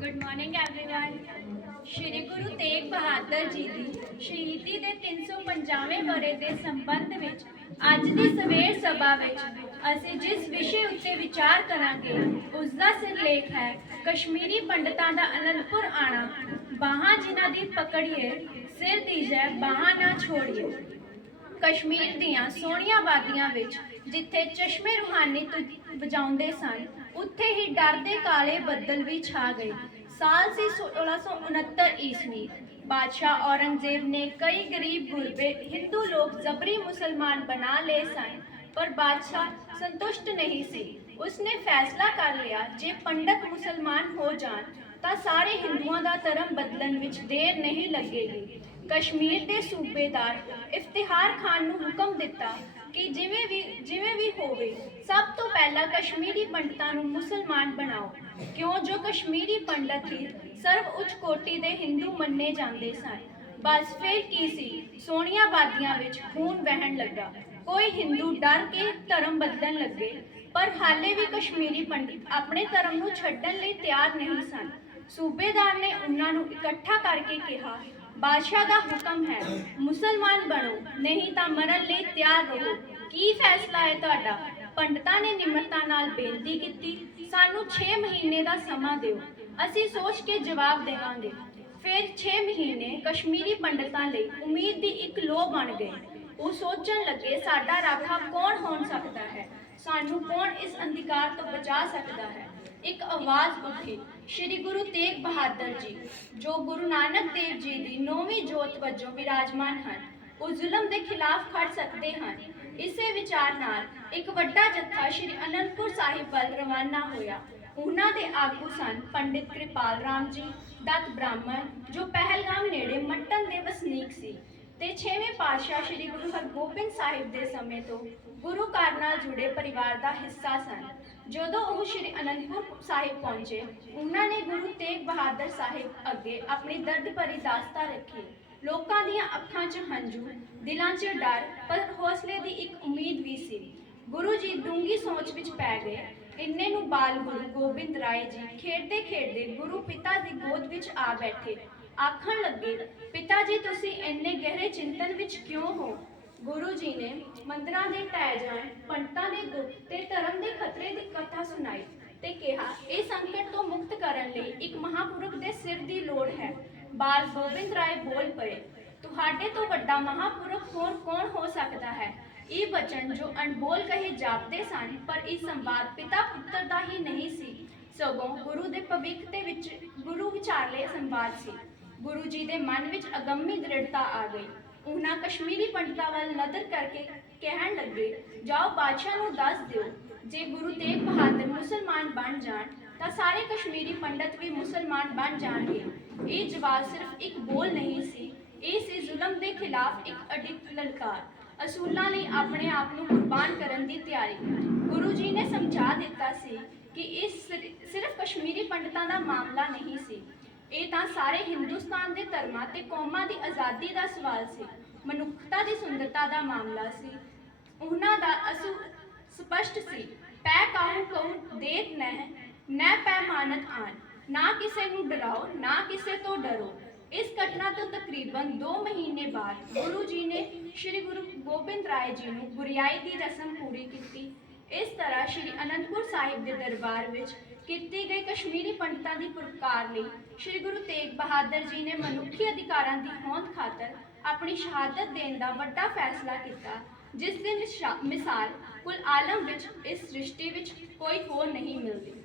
good morning everyone Shri Guru Tegh Bahadur ji ਦੀ ਸ਼ਹੀਦੀ ਦੇ 350ਵੇਂ ਵਰ੍ਹੇ ਦੇ ਸੰਬੰਧ ਵਿੱਚ ਅੱਜ ਦੀ ਸਵੇਰ ਸਭਾ ਵਿੱਚ ਅਸੀਂ ਜਿਸ ਵਿਸ਼ੇ ਉੱਤੇ ਵਿਚਾਰ ਕਰਾਂਗੇ ਉਸ ਦਾ ਸਿਰਲੇਖ ਹੈ ਕਸ਼ਮੀਰੀ ਪੰਡਤਾਂ ਦਾ ਅਨੰਦਪੁਰ ਆਣਾ ਬਾਹਾਂ ਜਿਨ੍ਹਾਂ ਦੀ ਪਕੜੀਏ ਸਿਰ ਦੀਜੈ ਬਾਹਾਂ ਨਾ ਛੋੜੀਏ ਕਸ਼ਮੀਰ ਦੀਆਂ ਸੋਹਣੀਆਂ ਬਾਦੀਆਂ ਵਿੱਚ, ਜਿੱਥੇ ਚਸ਼ਮੇ ਰੂਹਾਨੀ ਵਜਾਉਂਦੇ ਸਨ, ਉੱਥੇ ਹੀ ਡਰ ਦੇ ਕਾਲੇ ਬੱਦਲ ਵੀ ਛਾ ਗਏ। ਸਾਲ ਸੀ 1669 ਈਸਵੀ। ਬਾਦਸ਼ਾਹ ਔਰੰਗਜ਼ੇਬ ਨੇ ਕਈ ਗਰੀਬ ਗੁਰਬੇ ਹਿੰਦੂ ਲੋਕ ਜ਼ਬਰੀ ਮੁਸਲਮਾਨ ਬਣਾ ਲਏ ਸਨ, ਪਰ ਬਾਦਸ਼ਾਹ ਸੰਤੁਸ਼ਟ ਨਹੀਂ ਸੀ। ਉਸਨੇ ਫੈਸਲਾ ਕਰ ਲਿਆ, ਜੇ ਪੰਡਤ ਮੁਸਲਮਾਨ ਹੋ ਜਾਣ, ਤਾਂ ਸਾਰੇ ਹਿੰਦੂਆਂ ਦਾ ਧਰਮ ਬਦਲਣ ਵਿੱਚ ਦੇਰ ਨਹੀਂ ਲੱਗੇਗੀ। ਕਸ਼ਮੀਰ ਦੇ ਸੂਬੇਦਾਰ ਇਫਤਿਹਾਰ ਖਾਨ ਨੂੰ ਹੁਕਮ ਦਿੱਤਾ ਕਿ ਜਿਵੇਂ ਵੀ ਜਿਵੇਂ ਵੀ ਹੋਵੇ, ਸਭ ਤੋਂ ਪਹਿਲਾਂ ਕਸ਼ਮੀਰੀ ਪੰਡਤਾਂ ਨੂੰ ਮੁਸਲਮਾਨ ਬਣਾਓ। ਕਿਉਂ? ਜੋ ਕਸ਼ਮੀਰੀ ਪੰਡਤ ਹੀ ਸਰਵ ਉੱਚ ਕੋਟੀ ਦੇ ਹਿੰਦੂ ਮੰਨੇ ਜਾਂਦੇ ਸਨ। ਬਸ ਫਿਰ ਕੀ ਸੀ? ਸੋਹਣੀਆਂ ਵਾਦੀਆਂ ਵਿੱਚ ਖੂਨ ਵਹਿਣ ਲੱਗਾ। ਕੋਈ ਹਿੰਦੂ ਡਰ ਕੇ ਧਰਮ ਬਦਲਣ ਲੱਗੇ, ਪਰ ਹਾਲੇ ਵੀ ਕਸ਼ਮੀਰੀ ਪੰਡਿਤ ਆਪਣੇ ਧਰਮ ਨੂੰ ਛੱਡਣ ਲਈ ਤਿਆਰ ਨਹੀਂ ਸਨ। ਸੂਬੇਦਾਰ ਨੇ ਉਹਨਾਂ ਨੂੰ ਇਕੱਠਾ ਕਰਕੇ ਕਿਹਾ ਬਾਦਸ਼ਾਹ ਦਾ ਹੁਕਮ ਹੈ, ਮੁਸਲਮਾਨ ਬਣੋ, ਨਹੀਂ ਤਾਂ ਮਰਨ ਲਈ ਤਿਆਰ ਰਹੋ। ਕੀ ਫੈਸਲਾ ਹੈ ਤੁਹਾਡਾ? ਪੰਡਤਾਂ ਨੇ ਨਿਮਰਤਾ ਨਾਲ ਬੇਨਤੀ ਕੀਤੀ, ਸਾਨੂੰ 6 ਮਹੀਨੇ ਦਾ ਸਮਾਂ ਦਿਓ। ਅਸੀਂ ਸੋਚ ਕੇ ਜਵਾਬ ਦੇਵਾਂਗੇ। ਫਿਰ 6 ਮਹੀਨੇ ਕਸ਼ਮੀਰੀ ਪੰਡਤਾਂ ਲਈ ਉਮੀਦ ਦੀ ਇੱਕ ਲੋ ਬਣ ਗਈ ਉਹ ਸੋਚਣ ਲੱਗੇ, ਸਾਡਾ ਰਾਖਾ ਕੌਣ ਹੋਣ ਸਕਦਾ ਹੈ? ਸਾਨੂੰ ਕੌਣ ਇਸ ਅੰਧਕਾਰ ਤੋਂ ਬਚਾ ਸਕਦਾ ਹੈ? ਇੱਕ ਆਵਾਜ਼ ਉੱਠੀ, ਸ੍ਰੀ ਗੁਰੂ ਤੇਗ ਬਹਾਦਰ ਜੀ, ਜੋ ਗੁਰੂ ਨਾਨਕ ਦੇਵ ਜੀ ਦੀ ਨੌਵੀਂ ਜੋਤ ਵਜੋਂ ਵਿਰਾਜਮਾਨ ਹਨ, ਉਹ ਜ਼ੁਲਮ ਦੇ ਖਿਲਾਫ ਖੜ ਸਕਦੇ ਹਨ। ਇਸੇ ਵਿਚਾਰ ਨਾਲ ਇੱਕ ਵੱਡਾ ਜੱਥਾ ਸ੍ਰੀ ਅਨੰਦਪੁਰ ਸਾਹਿਬ ਵੱਲ ਰਵਾਨਾ ਹੋਇਆ। ਉਹਨਾਂ ਦੇ ਆਗੂ ਸਨ ਪੰਡਿਤ ਕਿਰਪਾਲ ਰਾਮ ਜੀ, ਦਤ ਬ੍ਰਾਹਮਣ, ਜੋ ਪਹਿਲਗਾਮ ਨੇੜੇ ਮੱਟਨ ਦੇ ਵਸਨੀਕ ਸੀ। ਤੇ ਛੇਵੇਂ ਪਾਤਸ਼ਾਹ ਸ੍ਰੀ ਗੁਰੂ ਹਰਗੋਬਿੰਦ ਸਾਹਿਬ ਦੇ ਸਮੇਂ ਤੋਂ ਗੁਰੂ ਘਰ ਨਾਲ ਜੁੜੇ ਪਰਿਵਾਰ ਦਾ ਹਿੱਸਾ ਸਨ। ਜਦੋਂ ਉਹ ਸ੍ਰੀ ਅਨੰਦਪੁਰ ਸਾਹਿਬ ਪਹੁੰਚੇ, ਉਹਨਾਂ ਨੇ ਗੁਰੂ ਤੇਗ ਬਹਾਦਰ ਸਾਹਿਬ ਅੱਗੇ ਆਪਣੀ ਦਰਦ ਭਰੀ ਦਾਸਤਾ ਰੱਖੀ। ਲੋਕਾਂ ਦੀਆਂ ਅੱਖਾਂ 'ਚ ਹੰਝੂ, ਦਿਲਾਂ 'ਚ ਡਰ, ਪਰ ਹੌਸਲੇ ਦੀ ਇੱਕ ਉਮੀਦ ਵੀ ਸੀ। ਗੁਰੂ ਜੀ ਡੂੰਗੀ ਸੋਚ ਵਿੱਚ ਪੈ ਗਏ। ਇੰਨੇ ਨੂੰ ਬਾਲ ਗੁਰੂ ਗੋਬਿੰਦ ਰਾਏ ਜੀ ਖੇਡਦੇ ਖੇਡਦੇ ਗੁਰੂ ਪਿਤਾ ਦੀ ਗੋਦ ਵਿੱਚ ਆ ਬੈਠੇ। ਆਖਣ ਲੱਗੇ, ਪਿਤਾ ਜੀ, ਤੁਸੀਂ ਇੰਨੇ ਗਹਿਰੇ ਚਿੰਤਨ ਵਿੱਚ ਕਿਉਂ ਹੋ? ਗੁਰੂ ਜੀ ਨੇ ਮੰਦਰਾਂ ਦੇ ਢਹਿ ਜਾਣ, ਪੰਡਤਾਂ ਦੇ ਦੁੱਖ ਤੇ ਧਰਮ ਦੇ ਖਤਰੇ ਦੀ ਕਥਾ ਸੁਣਾਈ ਤੇ ਕਿਹਾ, ਇਹ ਸੰਕਟ ਤੋਂ ਮੁਕਤ ਕਰਨ ਲਈ ਇੱਕ ਮਹਾਪੁਰਖ ਦੇ ਸਿਰ ਦੀ ਲੋੜ ਹੈ। ਬਾਲ ਗੋਬਿੰਦ ਰਾਏ ਬੋਲ ਪਏ, ਤੁਹਾਡੇ ਤੋਂ ਵੱਡਾ ਮਹਾਪੁਰਖ ਹੋਰ ਕੌਣ ਹੋ ਸਕਦਾ ਹੈ? ਇਹ ਬਚਨ ਜੋ ਅਣਬੋਲ ਕਹੇ ਜਾਪਦੇ ਸਨ, ਪਰ ਇਹ ਸੰਵਾਦ ਪਿਤਾ ਪੁੱਤਰ ਦਾ ਹੀ ਨਹੀਂ ਸੀ। ਸਗੋਂ ਗੁਰੂ ਦੇ ਭਵਿੱਖ ਦੇ ਵਿੱਚ ਗੁਰੂ ਵਿਚਾਰਲੇ ਸੰਵਾਦ ਸੀ। ਗੁਰੂ ਜੀ ਦੇ ਮਨ ਵਿੱਚ ਅਗੰਮੀ ਦ੍ਰਿੜਤਾ ਆ ਗਈ। ਉਹਨਾਂ ਕਸ਼ਮੀਰੀ ਪੰਡਤਾਂ ਵੱਲ ਨਜ਼ਰ ਕਰਕੇ ਕਹਿਣ ਲੱਗੇ, ਜਾਓ ਬਾਦਸ਼ਾਹ ਨੂੰ ਦੱਸ ਦਿਓ, ਜੇ ਗੁਰੂ ਤੇਗ ਬਹਾਦਰ ਮੁਸਲਮਾਨ ਬਣ ਜਾਣ, ਤਾਂ ਸਾਰੇ ਕਸ਼ਮੀਰੀ ਪੰਡਤ ਵੀ ਮੁਸਲਮਾਨ ਬਣ ਜਾਣਗੇ। ਇਹ ਜਵਾਬ ਸਿਰਫ ਇੱਕ ਬੋਲ ਨਹੀਂ ਸੀ, ਇਹ ਸੀ ਜ਼ੁਲਮ ਦੇ ਖਿਲਾਫ ਇੱਕ ਅਡਿੱਟ ਲਲਕਾਰ। ਅਸੂਲਾਂ ਲਈ ਆਪਣੇ ਆਪ ਨੂੰ ਕੁਰਬਾਨ ਕਰਨ ਦੀ ਤਿਆਰੀ। ਗੁਰੂ ਜੀ ਨੇ ਸਮਝਾ ਦਿੱਤਾ ਸੀ ਕਿ ਇਹ ਸਿਰ- ਸਿਰਫ ਕਸ਼ਮੀਰੀ ਪੰਡਤਾਂ ਦਾ ਮਾਮਲਾ ਨਹੀਂ ਸੀ। ਇਹ ਤਾਂ ਸਾਰੇ ਹਿੰਦੁਸਤਾਨ ਦੇ ਧਰਮਾਂ ਤੇ ਕੌਮਾਂ ਦੀ ਆਜ਼ਾਦੀ ਦਾ ਸਵਾਲ ਸੀ। ਮਨੁੱਖਤਾ ਦੀ ਸੁੰਦਰਤਾ ਦਾ ਮਾਮਲਾ ਸੀ। ਉਹਨਾਂ ਦਾ ਅਸੂ, ਸਪਸ਼ਟ ਸੀ, ਪੈ ਕਾਹੂ ਕਹੂ ਦੇਖ ਨਹਿ ਨੈ ਪੈ ਆਨ ਨਾ ਕਿਸੇ ਨੂੰ ਡਰਾਓ, ਨਾ ਕਿਸੇ ਤੋਂ ਡਰੋ। ਇਸ ਘਟਨਾ ਤੋਂ ਤਕਰੀਬਨ 2 ਮਹੀਨੇ ਬਾਅਦ ਗੁਰੂ ਜੀ ਨੇ ਸ੍ਰੀ ਗੁਰੂ ਗੋਬਿੰਦ ਰਾਏ ਜੀ ਨੂੰ ਗੁਰਿਆਈ ਦੀ ਰਸਮ ਪੂਰੀ ਕੀਤੀ। ਇਸ ਤਰ੍ਹਾਂ ਸ੍ਰੀ ਅਨੰਦਪੁਰ ਸਾਹਿਬ ਦੇ ਦਰਬਾਰ ਵਿੱਚ ਕੀਤੀ ਗਈ ਕਸ਼ਮੀਰੀ ਪੰਡਤਾਂ ਦੀ ਪੁਰਕਾਰ ਲਈ ਸ੍ਰੀ ਗੁਰੂ ਤੇਗ ਬਹਾਦਰ ਜੀ ਨੇ ਮਨੁੱਖੀ ਅਧਿਕਾਰਾਂ ਦੀ ਹੋਂਦ ਖਾਤਰ ਆਪਣੀ ਸ਼ਹਾਦਤ ਦੇਣ ਦਾ ਵੱਡਾ ਫੈਸਲਾ ਕੀਤਾ, ਜਿਸ ਦੀ ਨਿਸ਼ਾ- ਮਿਸਾਲ ਕੁਲ ਆਲਮ ਵਿੱਚ, ਇਸ ਸ੍ਰਿਸ਼ਟੀ ਵਿੱਚ ਕੋਈ ਹੋਰ ਨਹੀਂ ਮਿਲਦੀ।